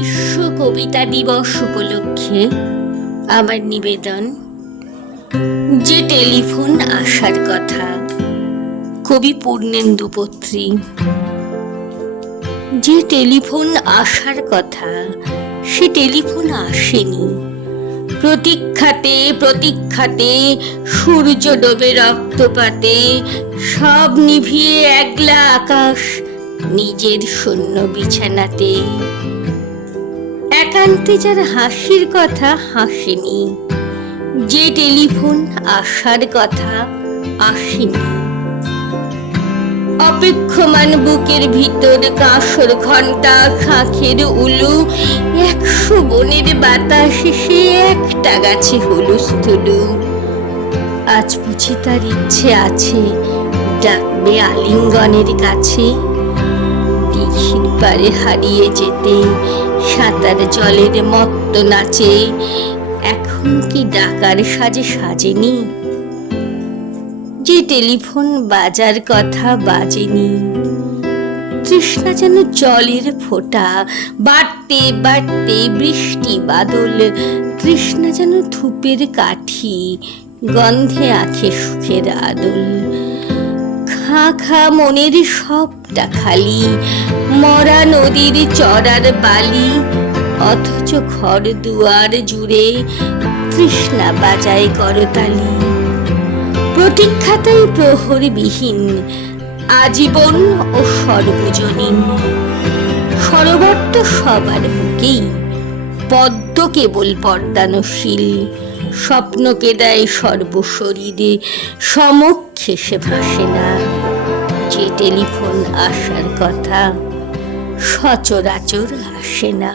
বিশ্ব কবিতা দিবস উপলক্ষে আমার নিবেদন, যে টেলিফোন আসার কথা। কবি পূর্ণেন্দু পত্রী। যে টেলিফোন আসার কথা, সে টেলিফোন আসেনি। প্রতীক্ষাতে প্রতীক্ষাতে সূর্য ডোবে রক্তপাতে, সব নিভিয়ে একলা আকাশ নিজের শূন্য বিছানাতে। একান্তে যার হাসির কথা হাসেনি, যে টেলিফোন আসার কথা আসেনি। অপেক্ষমান বুকের ভিতর কাঁসর ঘন্টা, খাঁখের উলু, 100 বনের বাতাস, সে একটা গাছে হুলুস্থুলু। আজ বুঝি তার ইচ্ছে আছে ডাকবে আলিঙ্গনের কাছে, দিঘির পারে হারিয়ে যেতে সাঁতার জলের মত্ত নাচে। এখন কি ডাকার সাজে সাজেনি, যে টেলিফোন বাজার কথা বাজেনি। তৃষ্ণা যেন জলের ফোঁটা, বাড়তে বাড়তে বৃষ্টি বাদল। তৃষ্ণা যেন ধূপের কাঠি, গন্ধে আঁখে সুখের আদল। খা খা মনের সবটা খালি, মরা নদীর চড়ার বালি। অথচ ঘর দুয়ার জুড়ে তৃষ্ণা বাজায় করতালি। প্রতীক্ষাতেই প্রহরবিহীন আজীবন ও সর্বজনীন। সরোবর তো সবার বুকেই, পদ্ম কেবল পর্দানশীল। স্বপ্নকে দেয় সর্বশরীরে, সমক্ষে সে ভাসে না। যে টেলিফোন আসার কথা সচরাচর আসে না।